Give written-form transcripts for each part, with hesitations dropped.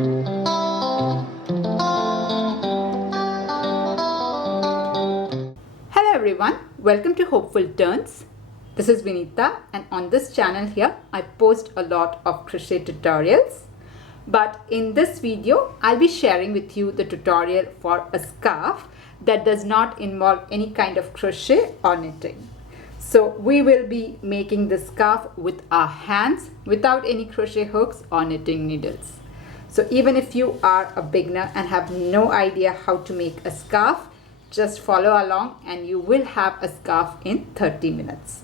Hello everyone, welcome to Hopeful Turns. This is Vinita, and on this channel here I post a lot of crochet tutorials. But in this video I'll be sharing with you the tutorial for a scarf that does not involve any kind of crochet or knitting. So we will be making the scarf with our hands without any crochet hooks or knitting needles. So even if you are a beginner and have no idea how to make a scarf, just follow along and you will have a scarf in 30 minutes.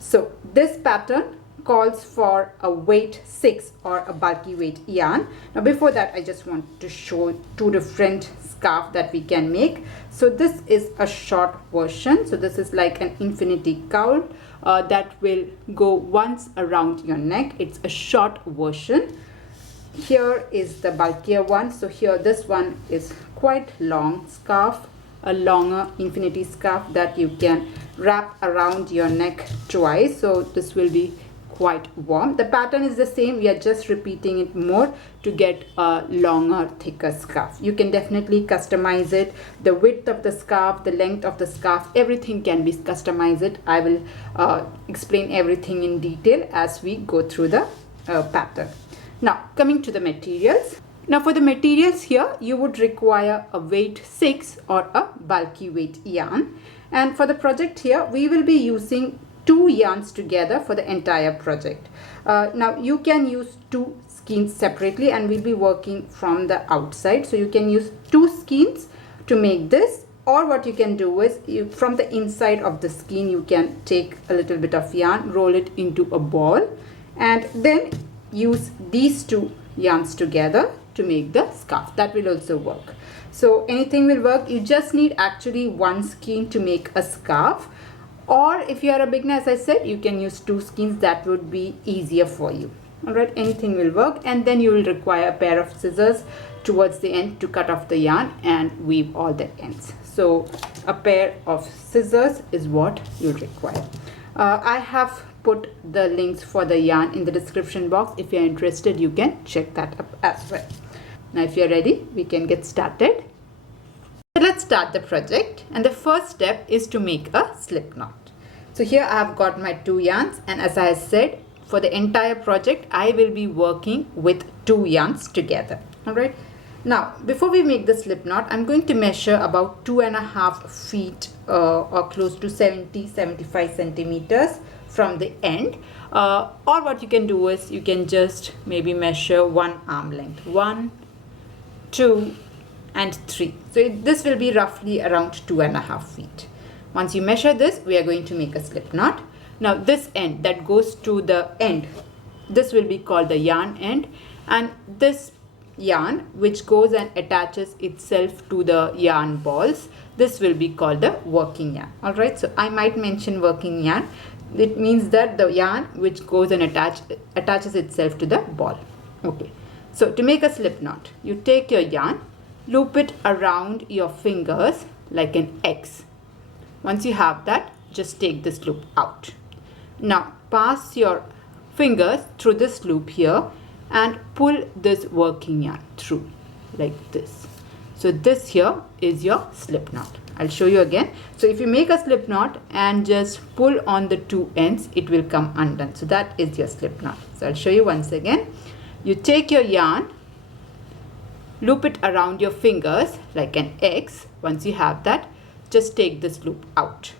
So this pattern calls for a weight 6 or a bulky weight yarn. Now before that I just want to show two different scarf that we can make. So this is a short version. So this is like an infinity cowl that will go once around your neck. It's a short version. Here is the bulkier one. So here this one is quite long scarf, a longer infinity scarf that you can wrap around your neck twice. So this will be quite warm. The pattern is the same, we are just repeating it more to get a longer, thicker scarf. You can definitely customize it. The width of the scarf, the length of the scarf, everything can be customized. I will explain everything in detail as we go through the pattern. Now coming to the materials. Now for the materials here you would require a weight 6 or a bulky weight yarn, and for the project here we will be using 2 yarns together for the entire project. Now you can use 2 skeins separately, and we'll be working from the outside, so you can use 2 skeins to make this, or what you can do is from the inside of the skein you can take a little bit of yarn, roll it into a ball, and then use these 2 yarns together to make the scarf. That will also work. So anything will work. You just need actually 1 skein to make a scarf, or if you are a beginner, as I said, you can use 2 skeins. That would be easier for you. Alright, anything will work, and then you will require a pair of scissors towards the end to cut off the yarn and weave all the ends. So a pair of scissors is what you'll require. I have put the links for the yarn in the description box. If you're interested, you can check that up as well. Now if you're ready, we can get started. So let's start the project, and the first step is to make a slip knot. So here I have got my 2 yarns, and as I said, for the entire project I will be working with 2 yarns together. Alright, now before we make the slip knot, I'm going to measure about 2.5 feet or close to 70-75 centimeters from the end, or what you can do is you can just maybe measure 1 arm length, 1, 2 and 3. So this will be roughly around 2.5 feet. Once you measure this, we are going to make a slip knot. Now this end that goes to the end, this will be called the yarn end, and this yarn which goes and attaches itself to the yarn balls, this will be called the working yarn. Alright, so I might mention working yarn. It means that the yarn which goes and attaches itself to the ball. Okay, so to make a slip knot, you take your yarn, loop it around your fingers like an X. Once you have that, just take this loop out. Now pass your fingers through this loop here and pull this working yarn through like this. So this here is your slip knot. I'll show you again. So if you make a slip knot and just pull on the 2 ends, it will come undone. So that is your slip knot. So I'll show you once again. You take your yarn, loop it around your fingers like an X. Once you have that, just take this loop out.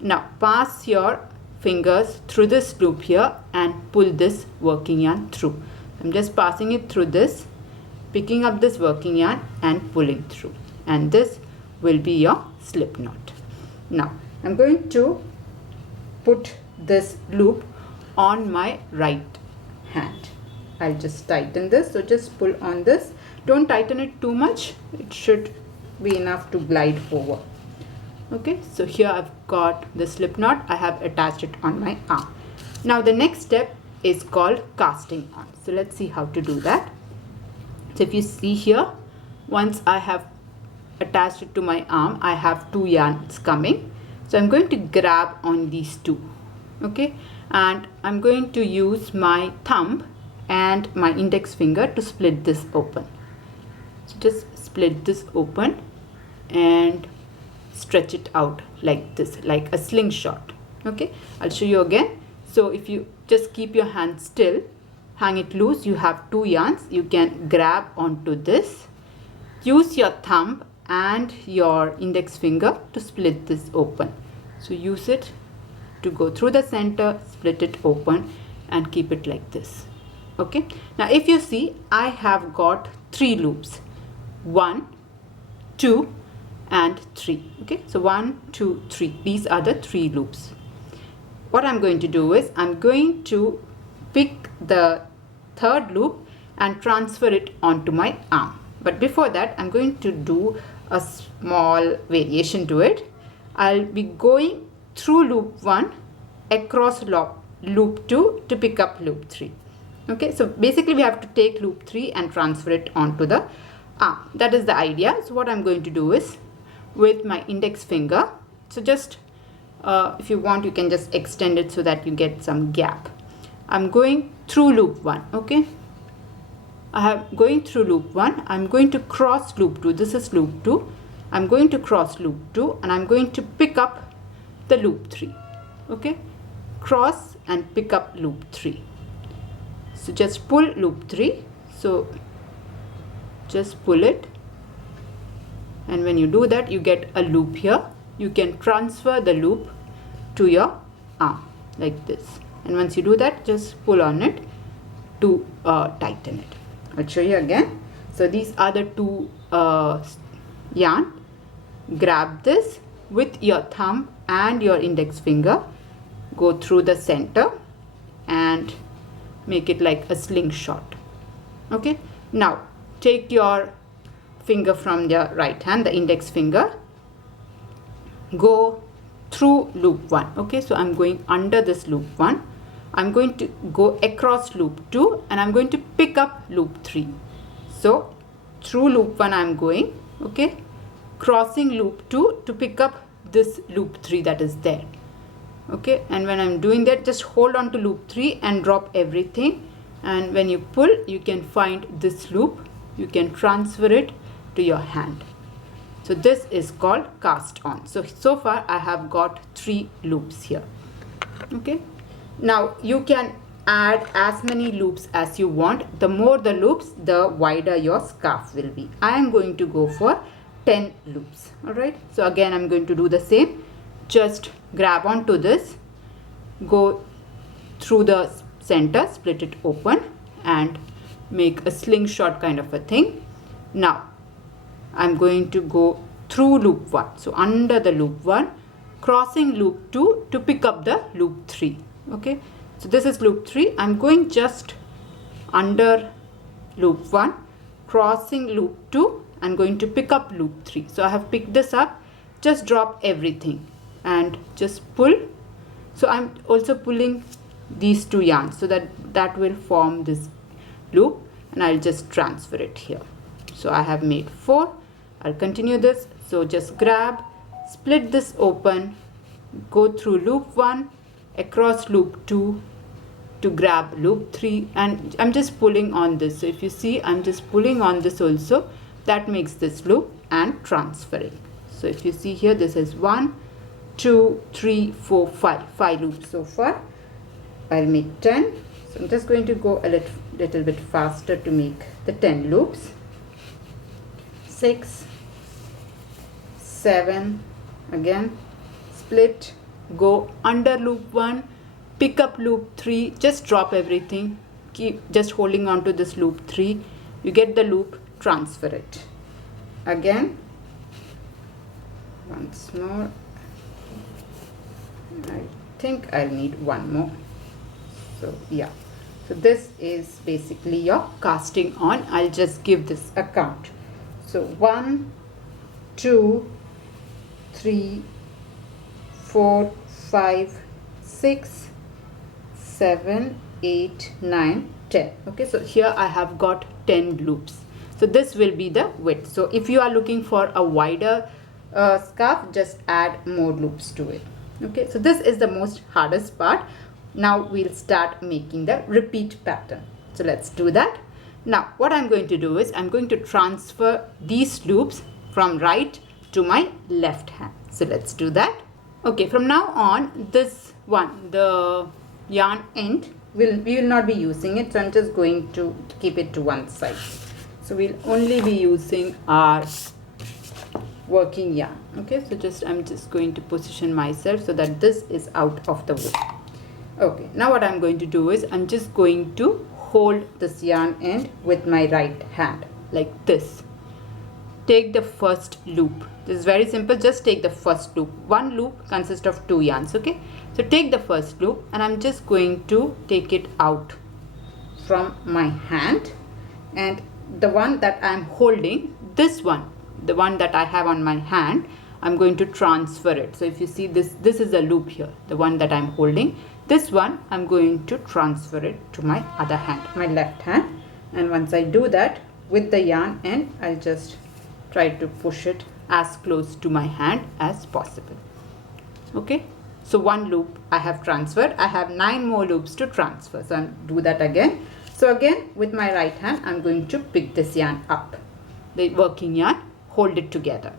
Now pass your fingers through this loop here and pull this working yarn through. I'm just passing it through this, picking up this working yarn and pulling through, and this will be your slip knot. Now I'm going to put this loop on my right hand. I'll just tighten this. So just pull on this. Don't tighten it too much. It should be enough to glide over. Okay, so here I've got the slip knot. I have attached it on my arm. Now the next step is called casting on. So let's see how to do that. So if you see here, once I have attached it to my arm, I have 2 yarns coming. So I'm going to grab on these 2. Okay, and I'm going to use my thumb and my index finger to split this open. So just split this open and stretch it out like this, like a slingshot. Okay, I'll show you again. So if you just keep your hand still, hang it loose, you have 2 yarns, you can grab onto this, use your thumb and your index finger to split this open. So use it to go through the center, split it open and keep it like this. Okay, now if you see, I have got 3 loops, 1, 2 and 3. Okay, so 1, 2, 3, these are the 3 loops. What I'm going to do is I'm going to pick the 3rd loop and transfer it onto my arm. But before that, I'm going to do a small variation to it. I'll be going through loop 1 across loop 2 to pick up loop 3. Okay, so basically we have to take loop 3 and transfer it onto the arm. That is the idea. So what I'm going to do is with my index finger, so just if you want, you can just extend it so that you get some gap. I'm going through loop 1. Okay, I am going through loop 1. I'm going to cross loop 2. This is loop 2. I'm going to cross loop 2 and I'm going to pick up the loop 3. Okay, cross and pick up loop 3. So just pull loop 3. So just pull it, and when you do that, you get a loop here. You can transfer the loop to your arm like this, and once you do that, just pull on it to tighten it. I'll show you again. So these are the 2 yarn. Grab this with your thumb and your index finger, go through the center and make it like a slingshot. Okay, now take your finger from your right hand, the index finger, go through loop 1. Okay, so I'm going under this loop 1. I'm going to go across loop 2 and I'm going to pick up loop 3. So through loop 1 I'm going, okay, crossing loop 2 to pick up this loop 3 that is there. Okay, and when I'm doing that, just hold on to loop 3 and drop everything, and when you pull, you can find this loop. You can transfer it to your hand. So this is called cast on. So far I have got 3 loops here. Okay, now you can add as many loops as you want. The more the loops, the wider your scarf will be. I am going to go for 10 loops. All right, so again I'm going to do the same. Just grab onto this, go through the center, split it open and make a slingshot kind of a thing. Now I'm going to go through loop 1. So under the loop 1, crossing loop 2 to pick up the loop 3. Okay, so this is loop 3. I'm going just under loop 1, crossing loop 2 and going to pick up loop 3. So I have picked this up. Just drop everything and just pull. So I'm also pulling these 2 yarns so that will form this loop, and I'll just transfer it here. So I have made 4. I'll continue this. So just grab, split this open, go through loop 1, across loop 2 to grab loop 3, and I'm just pulling on this. So if you see, I'm just pulling on this also. That makes this loop and transferring. So if you see here, this is 1, 2, 3, 4, 5 loops so far. I'll make 10. So I'm just going to go a little bit faster to make the 10 loops. 6, 7, again split, go under loop 1, pick up loop 3, just drop everything, keep just holding on to this loop 3, you get the loop, transfer it. Again, once more, I think I'll need 1 more. So yeah, so this is basically your casting on. I'll just give this a count. So 1, 2, 3, 4, 5, 6, 7, 8, 9, 10. Okay, so here I have got 10 loops. So this will be the width. So if you are looking for a wider scarf, just add more loops to it. Okay, so this is the most hardest part. Now we'll start making the repeat pattern. So let's do that. Now what I'm going to do is I'm going to transfer these loops from right to my left hand. So let's do that. Okay, from now on, this one, the yarn end, we will not be using it. So I'm just going to keep it to one side. So we'll only be using our working yarn. Okay, so I'm just going to position myself so that this is out of the way. Okay, now what I'm going to do is I'm just going to hold this yarn end with my right hand like this. Take the first loop. This is very simple. Just take the first loop. One loop consists of 2 yarns. Okay, so take the first loop and I'm just going to take it out from my hand, and the one that I'm holding, this one, the one that I have on my hand, I'm going to transfer it. So if you see this is a loop here, the one that I'm holding. This one I'm going to transfer it to my other hand, my left hand, and once I do that with the yarn end, I'll just try to push it as close to my hand as possible. Okay, so one loop I have transferred. I have 9 more loops to transfer, so I'll do that again. So again, with my right hand, I'm going to pick this yarn up, the working yarn, hold it together.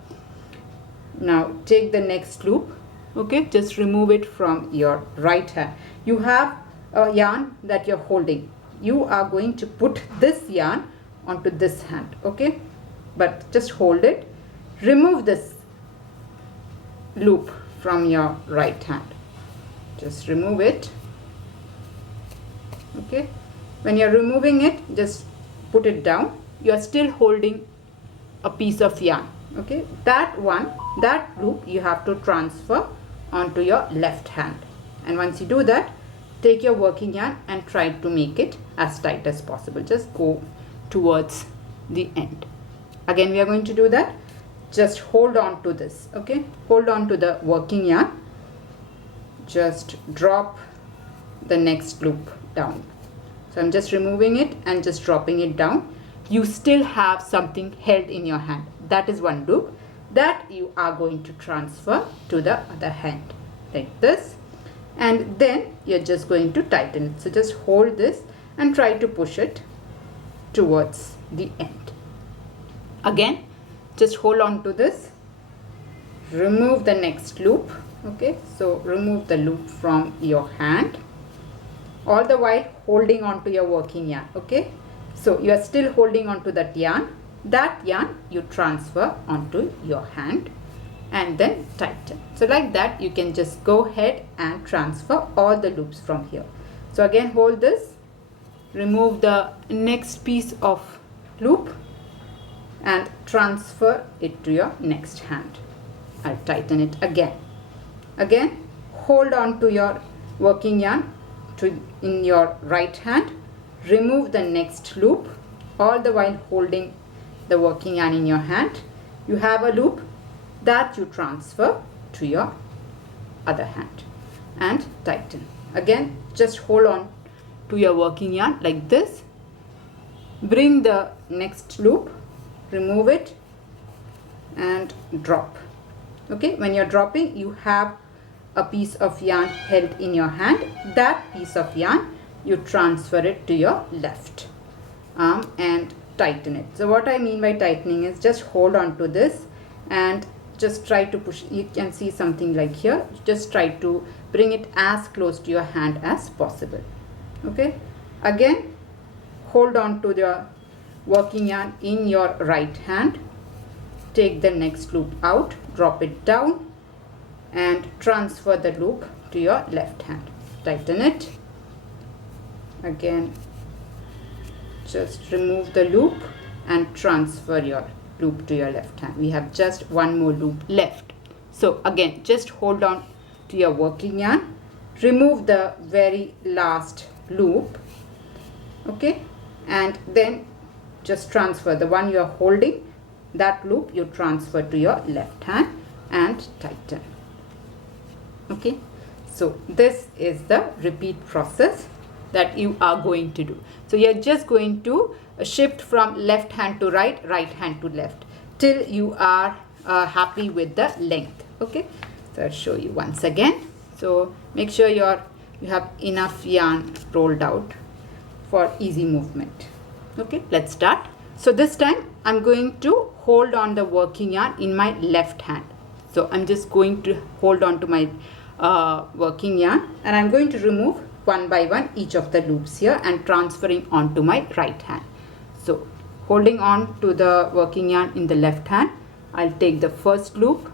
Now take the next loop. Okay, just remove it from your right hand. You have a yarn that you're holding. You are going to put this yarn onto this hand. Okay, but just hold it. Remove this loop from your right hand. Just remove it. Okay, when you're removing it, just put it down. You are still holding a piece of yarn. Okay, that loop you have to transfer onto your left hand, and once you do that, take your working yarn and try to make it as tight as possible. Just go towards the end. Again, we are going to do that. Just hold on to this. Okay, hold on to the working yarn. Just drop the next loop down. So I'm just removing it and just dropping it down. You still have something held in your hand. That is one loop that you are going to transfer to the other hand like this, and then you're just going to tighten it. So just hold this and try to push it towards the end. Again, just hold on to this. Remove the next loop. Okay, so remove the loop from your hand, all the while holding on to your working yarn. Okay, so you are still holding on to that yarn. That yarn you transfer onto your hand and then tighten. So like that, you can just go ahead and transfer all the loops from here. So again, hold this, remove the next piece of loop and transfer it to your next hand. I'll tighten it again. Again, hold on to your working yarn in your right hand, remove the next loop, all the while holding the working yarn in your hand. You have a loop that you transfer to your other hand and tighten. Again, just hold on to your working yarn like this. Bring the next loop, remove it and drop. Okay, when you're dropping, you have a piece of yarn held in your hand. That piece of yarn you transfer it to your left arm and tighten it. So what I mean by tightening is just hold on to this and just try to push. You can see something like here. Just try to bring it as close to your hand as possible. Okay, again, hold on to the working yarn in your right hand. Take the next loop out, drop it down and transfer the loop to your left hand. Tighten it. Again, just remove the loop and transfer your loop to your left hand. We have just one more loop left. So again, just hold on to your working yarn, remove the very last loop, okay, and then just transfer the one you are holding, that loop you transfer to your left hand and tighten. Okay, so this is the repeat process that you are going to do. So you're just going to shift from left hand to right, right hand to left till you are happy with the length. Okay, so I'll show you once again. So make sure you have enough yarn rolled out for easy movement. Okay, let's start. So this time I'm going to hold on the working yarn in my left hand. So I'm just going to hold on to my working yarn, and I'm going to remove one by one each of the loops here and transferring onto my right hand. So holding on to the working yarn in the left hand, I'll take the first loop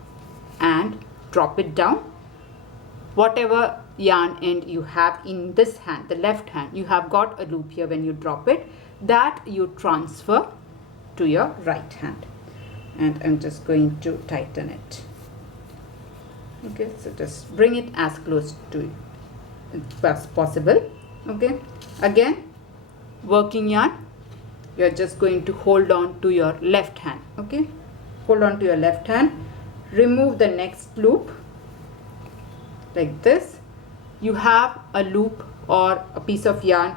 and drop it down. Whatever yarn end you have in this hand, the left hand, you have got a loop here. When you drop it, that you transfer to your right hand, and I'm just going to tighten it. Okay, so just bring it as close to it as possible. Okay, again working yarn, you're just going to hold on to your left hand. Okay, hold on to your left hand, remove the next loop like this. You have a loop or a piece of yarn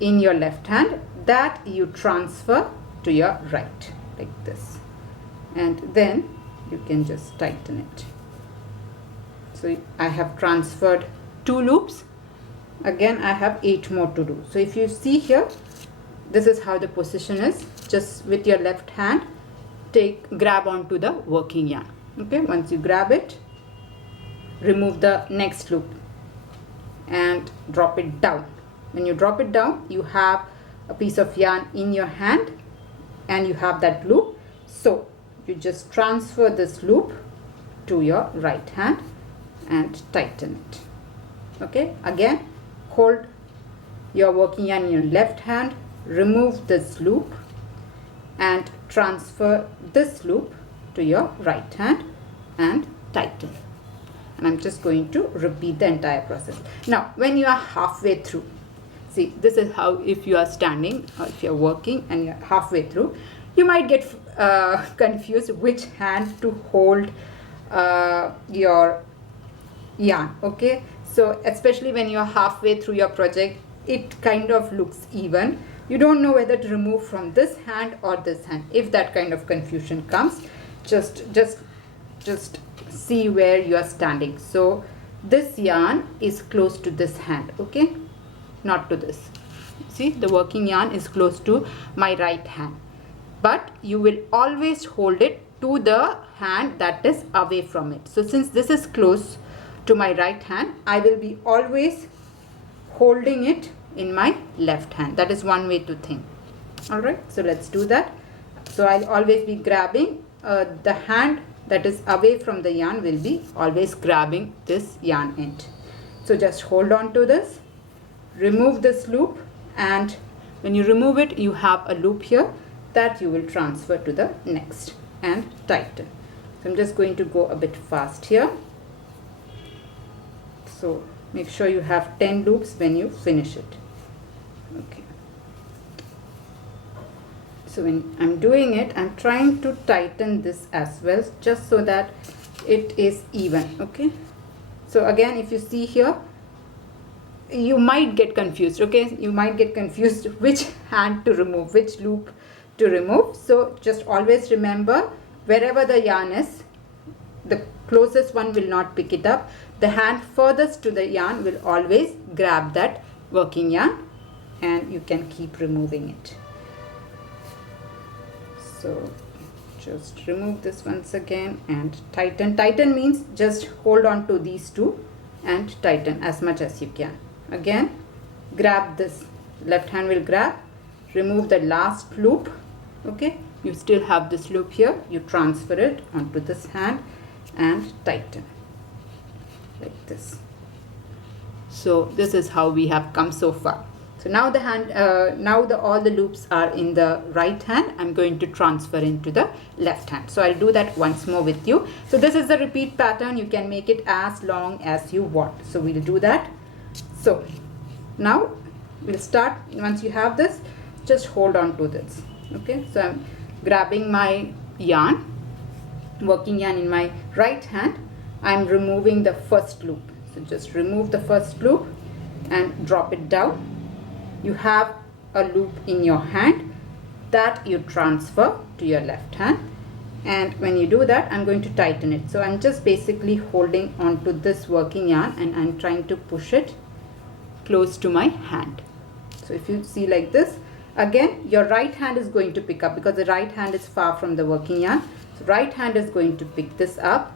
in your left hand that you transfer to your right like this, and then you can just tighten it. So I have transferred 2 loops. Again I have 8 more to do. So if you see here, this is how the position is. Just with your left hand, grab onto the working yarn. Okay, once you grab it, remove the next loop and drop it down. When you drop it down, you have a piece of yarn in your hand and you have that loop. So you just transfer this loop to your right hand and tighten it. Okay, again hold your working yarn in your left hand, remove this loop and transfer this loop to your right hand and tighten. And I'm just going to repeat the entire process. Now when you are halfway through, see, this is how, if you are standing or if you're working and you're halfway through, you might get confused which hand to hold your yarn. Okay, so especially when you're halfway through your project, it kind of looks even. You don't know whether to remove from this hand or this hand. If that kind of confusion comes, just see where you are standing. So this yarn is close to this hand, okay, not to this. See, the working yarn is close to my right hand, but you will always hold it to the hand that is away from it. So since this is close to my right hand, I will be always holding it in my left hand. That is one way to think. All right, so let's do that. So I'll always be grabbing the hand that is away from the yarn will be always grabbing this yarn end. So just hold on to this, remove this loop, and when you remove it, you have a loop here that you will transfer to the next and tighten. So I'm just going to go a bit fast here. So make sure you have 10 loops when you finish it. Okay. So when I'm doing it, I'm trying to tighten this as well, just so that it is even. Okay, so again, if you see here, you might get confused. Okay, you might get confused which hand to remove, which loop to remove. So just always remember, wherever the yarn is, the closest one will not pick it up. The hand furthest to the yarn will always grab that working yarn, and you can keep removing it. So just remove this once again and tighten. Tighten means just hold on to these two and tighten as much as you can. Again, grab this, left hand will grab, remove the last loop. Okay, you still have this loop here, you transfer it onto this hand and tighten like this. So this is how we have come so far. So now the hand, all the loops are in the right hand. I'm going to transfer into the left hand. So I'll do that once more with you. So this is the repeat pattern. You can make it as long as you want. So we'll do that. So now we'll start. Once you have this, just hold on to this. Okay, so I'm grabbing my yarn, working yarn in my right hand. I'm removing the first loop. So just remove the first loop and drop it down. You have a loop in your hand that you transfer to your left hand, and when you do that, I'm going to tighten it. So I'm just basically holding on to this working yarn and I'm trying to push it close to my hand. So if you see like this, Again, your right hand is going to pick up because the right hand is far from the working yarn. So right hand is going to pick this up,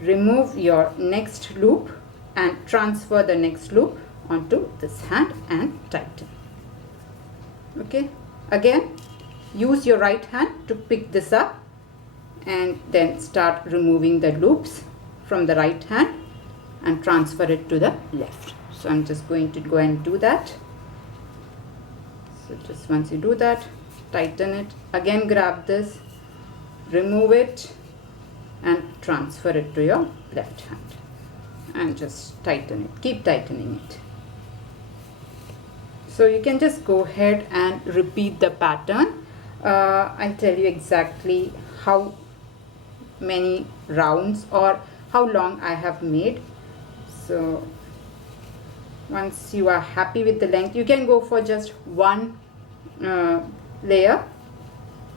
remove your next loop and transfer the next loop onto this hand and tighten. Okay, again use your right hand to pick this up and then start removing the loops from the right hand and transfer it to the left. So I'm just going to go and do that. So just once you do that, tighten it, again grab this, remove it and transfer it to your left hand and just tighten it, keep tightening it. So you can just go ahead and repeat the pattern. I'll tell you exactly how many rounds or how long I have made. So once you are happy with the length, you can go for just one layer,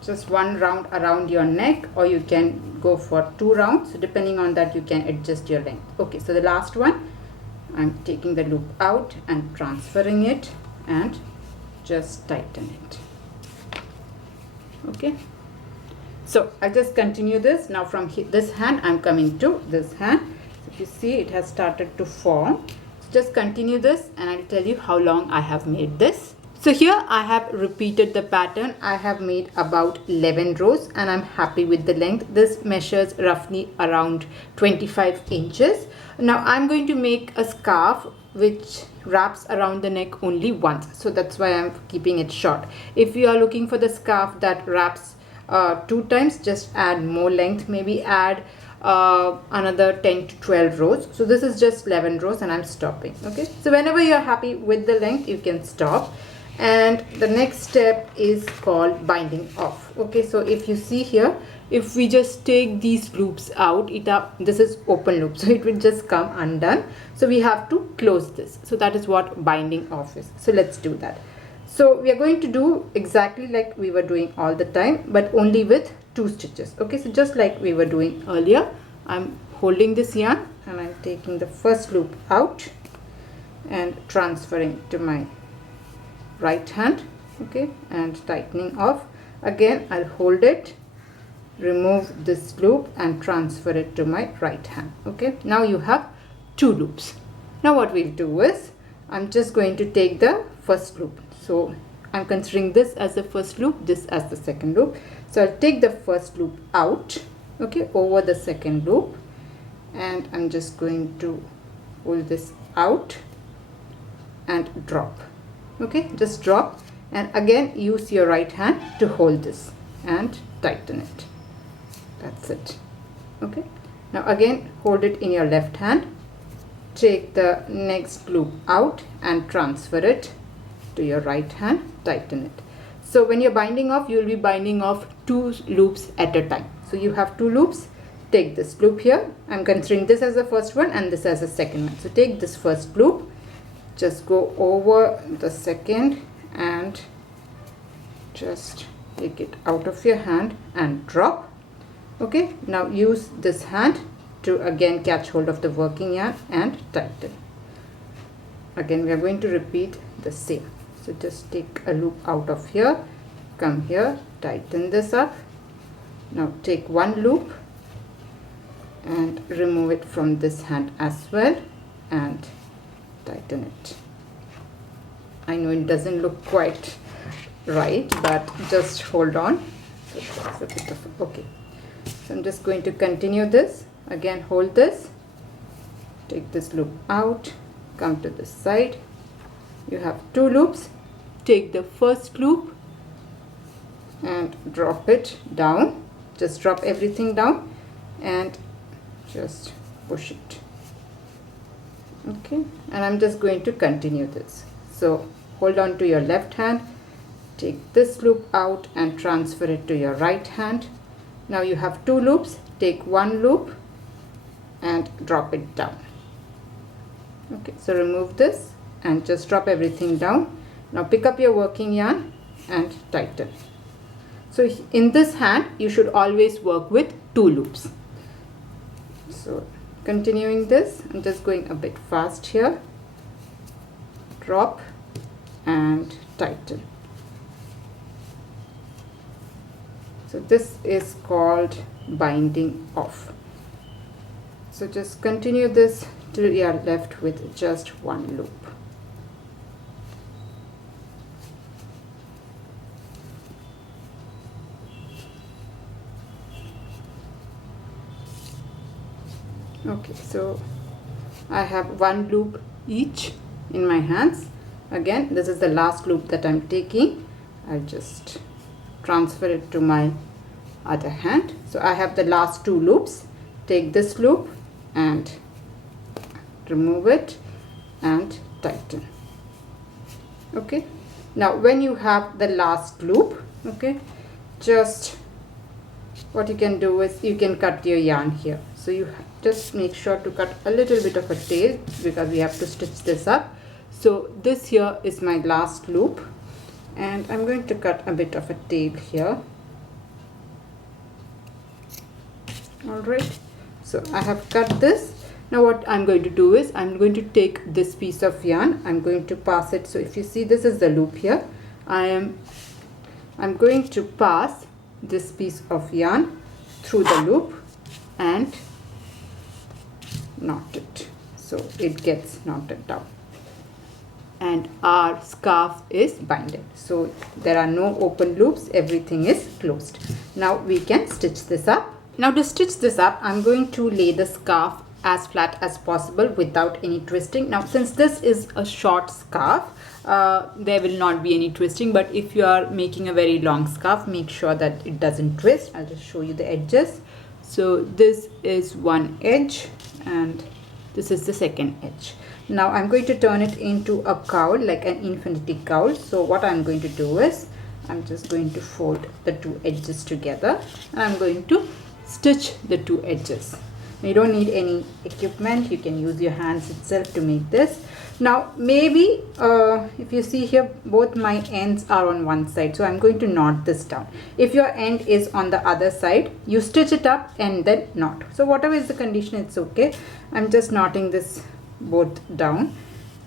just one round around your neck, or you can go for 2 rounds. Depending on that, you can adjust your length. Okay, so the last one, I'm taking the loop out and transferring it and just tighten it. Okay, so I'll just continue this. Now from this hand, I'm coming to this hand. So if you see, it has started to form. So just continue this and I'll tell you how long I have made this. So here I have repeated the pattern. I have made about 11 rows and I'm happy with the length. This measures roughly around 25 inches. Now I'm going to make a scarf which wraps around the neck only once. So that's why I'm keeping it short. If you are looking for the scarf that wraps 2 times, just add more length, maybe add another 10 to 12 rows. So this is just 11 rows and I'm stopping. Okay, so whenever you're happy with the length, you can stop. And the next step is called binding off. Okay, so if you see here, if we just take these loops out, this is open loop, so it will just come undone. So we have to close this. So that is what binding off is. So let's do that. So we are going to do exactly like we were doing all the time, but only with 2 stitches. Okay, so just like we were doing earlier, I'm holding this yarn and I'm taking the first loop out and transferring to my right hand. Okay, and tightening off. Again, I'll hold it, remove this loop and transfer it to my right hand. Okay, now you have 2 loops. Now what we'll do is, I'm just going to take the first loop. So I'm considering this as the first loop, this as the second loop. So I'll take the first loop out, okay, over the second loop, and I'm just going to pull this out and drop. Okay, just drop and again use your right hand to hold this and tighten it. That's it. Okay, now again hold it in your left hand, take the next loop out and transfer it to your right hand, tighten it. So when you're binding off, you will be binding off 2 loops at a time. So you have 2 loops. Take this loop here. I'm considering this as the first one and this as the second one. So take this first loop, just go over the second and just take it out of your hand and drop. Okay, now use this hand to again catch hold of the working yarn and tighten. Again we are going to repeat the same. So just take a loop out of here, come here, tighten this up. Now take 1 loop and remove it from this hand as well and tighten it. I know it doesn't look quite right, but just hold on. So that's a bit of okay. So I'm just going to continue this. Again hold this, take this loop out, come to this side. You have 2 loops. Take the first loop and drop it down. Just drop everything down and just push it. Okay, and I'm just going to continue this. So hold on to your left hand, take this loop out and transfer it to your right hand. Now you have 2 loops. Take 1 loop and drop it down. Okay, so remove this and just drop everything down. Now pick up your working yarn and tighten. So in this hand you should always work with 2 loops. So continuing this, I'm just going a bit fast here. Drop and tighten. So this is called binding off. So just continue this till you are left with just one loop. Okay, so I have one loop each in my hands. Again, this is the last loop that I'm taking. I'll just transfer it to my other hand. So I have the last two loops. Take this loop and remove it and tighten. Okay, now when you have the last loop, okay, just what you can do is you can cut your yarn here. So you just make sure to cut a little bit of a tail because we have to stitch this up. So this here is my last loop and I'm going to cut a bit of a tail here. Alright, so I have cut this. Now what I'm going to do is I'm going to take this piece of yarn, I'm going to pass it. So if you see, this is the loop here. I'm going to pass this piece of yarn through the loop and knot it so it gets knotted down, and our scarf is binded. So there are no open loops, everything is closed. Now we can stitch this up. Now to stitch this up, I'm going to lay the scarf as flat as possible without any twisting. Now since this is a short scarf, there will not be any twisting, but if you are making a very long scarf, make sure that it doesn't twist. I'll just show you the edges. So this is one edge and this is the second edge. Now I'm going to turn it into a cowl, like an infinity cowl. So what I'm going to do is I'm just going to fold the two edges together and I'm going to stitch the two edges. You don't need any equipment, you can use your hands itself to make this. Now maybe if you see here, both my ends are on one side, so I'm going to knot this down. If your end is on the other side, you stitch it up and then knot. So whatever is the condition, it's okay. I'm just knotting this both down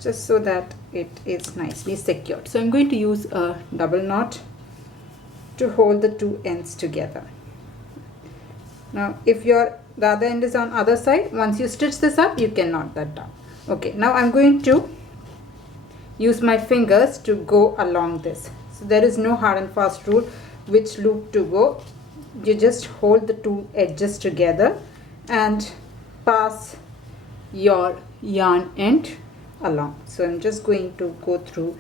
just so that it is nicely secured. So I'm going to use a double knot to hold the two ends together. Now if the other end is on other side, once you stitch this up, you can knot that down. Okay, now I'm going to use my fingers to go along this. So there is no hard and fast rule which loop to go. You just hold the two edges together and pass your yarn end along. So I'm just going to go through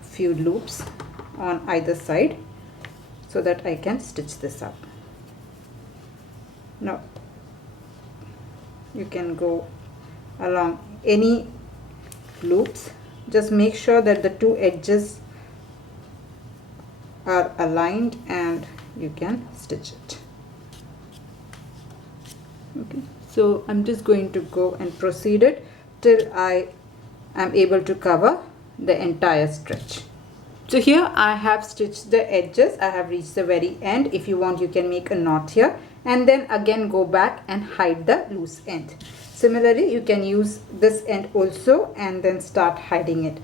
a few loops on either side so that I can stitch this up. Now you can go along any loops, just make sure that the two edges are aligned and you can stitch it. Okay, so I'm just going to go and proceed it till I am able to cover the entire stretch. So here I have stitched the edges, I have reached the very end. If you want, you can make a knot here and then again go back and hide the loose end. Similarly, you can use this end also and then start hiding it.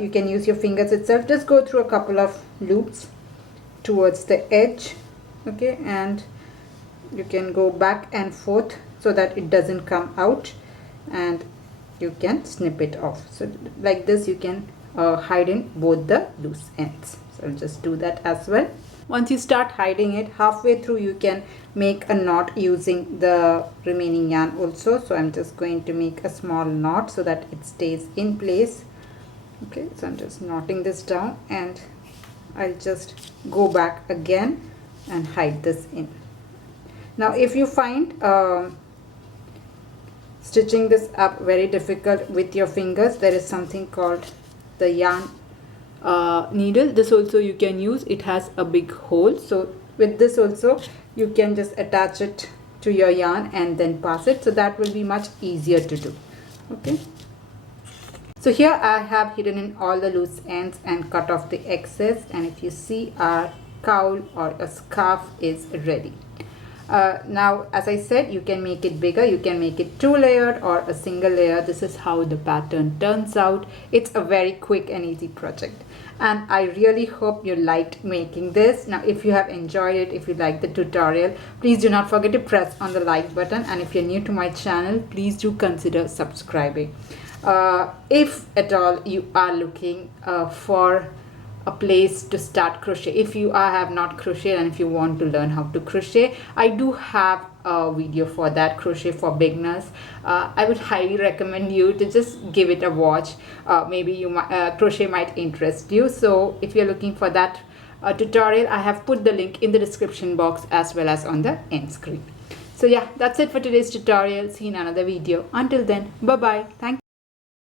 You can use your fingers itself. Just go through a couple of loops towards the edge, okay, and you can go back and forth so that it doesn't come out and you can snip it off. So like this you can hide in both the loose ends. So I'll just do that as well. Once you start hiding it, halfway through you can make a knot using the remaining yarn also. So I'm just going to make a small knot so that it stays in place. Okay, so I'm just knotting this down and I'll just go back again and hide this in. Now if you find stitching this up very difficult with your fingers, there is something called the yarn needle. This also you can use. It has a big hole, so with this also you can just attach it to your yarn and then pass it, so that will be much easier to do. Okay, so here I have hidden in all the loose ends and cut off the excess, and if you see, our cowl or a scarf is ready. Now, as I said, you can make it bigger, you can make it 2-layered or a single layer. This is how the pattern turns out. It's a very quick and easy project, and I really hope you liked making this. Now, if you have enjoyed it, if you like the tutorial, please do not forget to press on the like button, and if you're new to my channel, please do consider subscribing. If at all you are looking for a place to start crochet, if you have not crocheted and if you want to learn how to crochet, I do have a video for that, crochet for beginners. I would highly recommend you to just give it a watch. Maybe you might, crochet might interest you. So if you're looking for that tutorial, I have put the link in the description box as well as on the end screen. So yeah, that's it for today's tutorial. See you in another video. Until then, bye bye. Thank you.